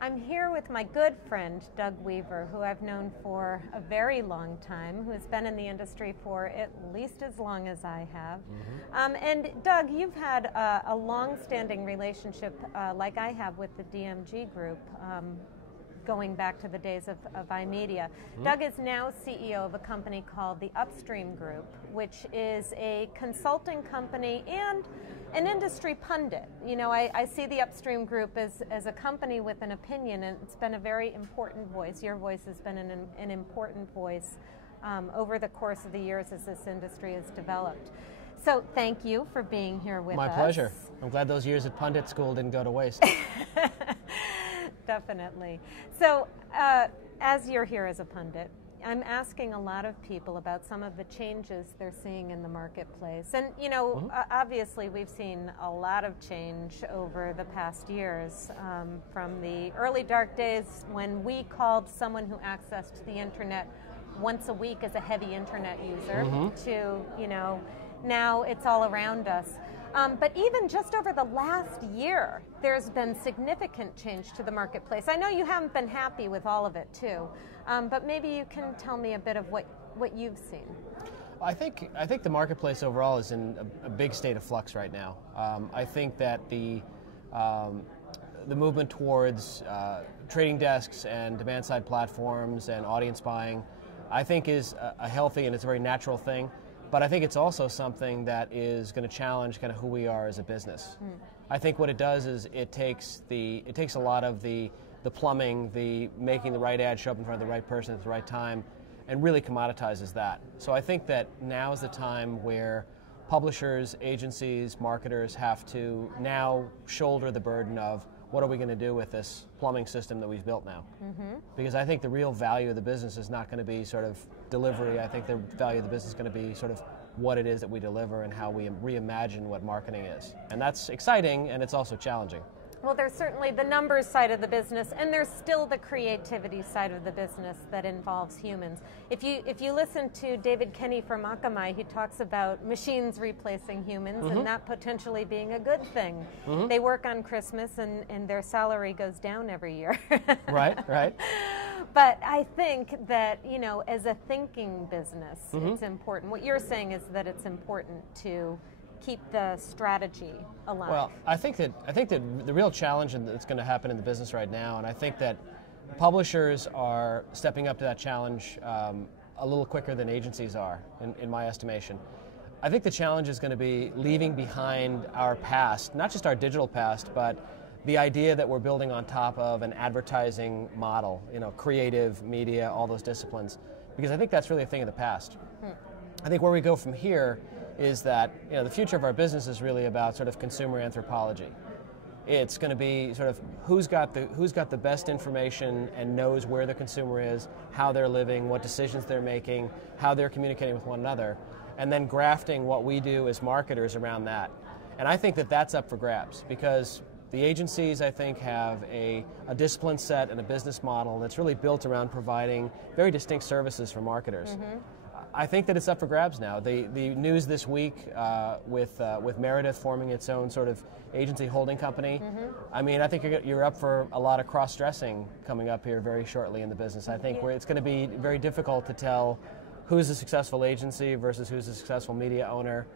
I'm here with my good friend, Doug Weaver, who I've known for a very long time, who has been in the industry for at least as long as I have. And Doug, you've had a long-standing relationship like I have with the DMG Group, going back to the days of iMedia. Doug is now CEO of a company called the Upstream Group, which is a consulting company and an industry pundit. You know, I see the Upstream Group as a company with an opinion, and it's been a very important voice. Your voice has been an important voice over the course of the years as this industry has developed. So thank you for being here with us. My pleasure. I'm glad those years at pundit school didn't go to waste. Definitely. So, as you're here as a pundit, I'm asking a lot of people about some of the changes they're seeing in the marketplace. And, you know, obviously we've seen a lot of change over the past years, from the early dark days when we called someone who accessed the internet once a week as a heavy internet user to, you know, now it's all around us. But even just over the last year, there's been significant change to the marketplace. I know you haven't been happy with all of it, too, but maybe you can tell me a bit of what you've seen. I think the marketplace overall is in a big state of flux right now. I think that the movement towards trading desks and demand-side platforms and audience buying, I think is a healthy and it's a very natural thing. But I think it's also something that is going to challenge kind of who we are as a business. I think what it does is it takes a lot of the plumbing, the making the right ad show up in front of the right person at the right time, and really commoditizes that. So I think that now is the time where publishers, agencies, marketers have to now shoulder the burden of what are we going to do with this plumbing system that we've built now? Because I think the real value of the business is not going to be sort of delivery. I think the value of the business is going to be sort of what it is that we deliver and how we reimagine what marketing is. And that's exciting, and it's also challenging. Well, there's certainly the numbers side of the business, and there's still the creativity side of the business that involves humans. If you listen to David Kenny from Akamai, he talks about machines replacing humans and that potentially being a good thing. They work on Christmas and their salary goes down every year. Right. But I think that, you know, as a thinking business, it's important. What you're saying is that it's important to keep the strategy alive. Well, I think that the real challenge that's going to happen in the business right now, and I think that publishers are stepping up to that challenge a little quicker than agencies are, in my estimation. I think the challenge is going to be leaving behind our past, not just our digital past, but the idea that we're building on top of an advertising model, you know, creative, media, all those disciplines, because I think that's really a thing of the past. I think where we go from here is that, you know, the future of our business is really about sort of consumer anthropology. It's going to be sort of who's got the best information and knows where the consumer is, how they're living, what decisions they're making, how they're communicating with one another, and then grafting what we do as marketers around that. And I think that that's up for grabs because the agencies, I think, have a discipline set and a business model that's really built around providing very distinct services for marketers. I think that it's up for grabs now. The news this week with Meredith forming its own sort of agency holding company, I mean, I think you're up for a lot of cross-dressing coming up here very shortly in the business. I think it's going to be very difficult to tell who's a successful agency versus who's a successful media owner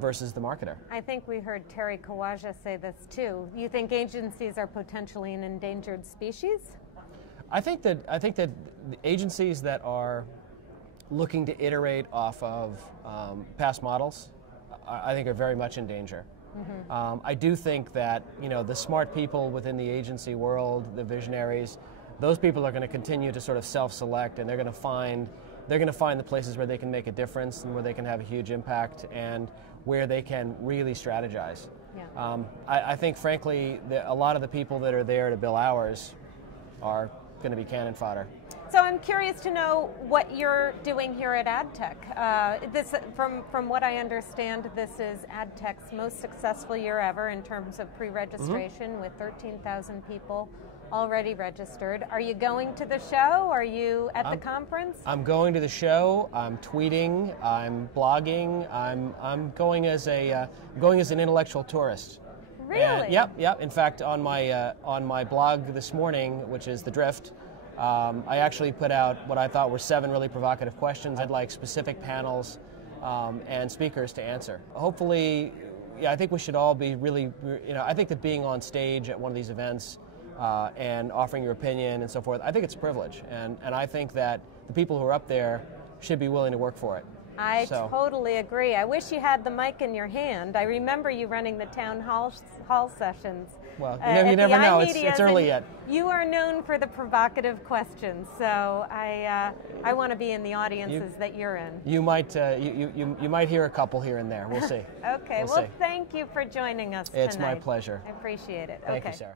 versus the marketer. I think we heard Terry Kawaja say this too. You think agencies are potentially an endangered species? I think that the agencies that are looking to iterate off of past models, I think are very much in danger. I do think that, you know, the smart people within the agency world, the visionaries, those people are going to continue to sort of self-select, and they're going to find the places where they can make a difference and where they can have a huge impact and where they can really strategize. I think, frankly, a lot of the people that are there to bill hours are going to be cannon fodder. So I'm curious to know what you're doing here at AdTech. This, from what I understand, this is AdTech's most successful year ever in terms of pre-registration, with 13,000 people already registered. Are you going to the show? Are you at the conference? I'm going to the show. I'm tweeting. I'm blogging. I'm going as an intellectual tourist. Really? And, yep. In fact, on my blog this morning, which is The Drift, I actually put out what I thought were 7 really provocative questions. I'd like specific panels and speakers to answer. Hopefully, I think we should all be really, I think that being on stage at one of these events and offering your opinion and so forth, I think it's a privilege. And I think that the people who are up there should be willing to work for it. I totally agree. I wish you had the mic in your hand. I remember you running the town hall sessions. Well, you never know. It's early yet. You are known for the provocative questions, so I want to be in the audiences that you're in. You might you might hear a couple here and there. We'll see. Okay. We'll see. Thank you for joining us tonight. It's my pleasure. I appreciate it. Thank you, Sarah.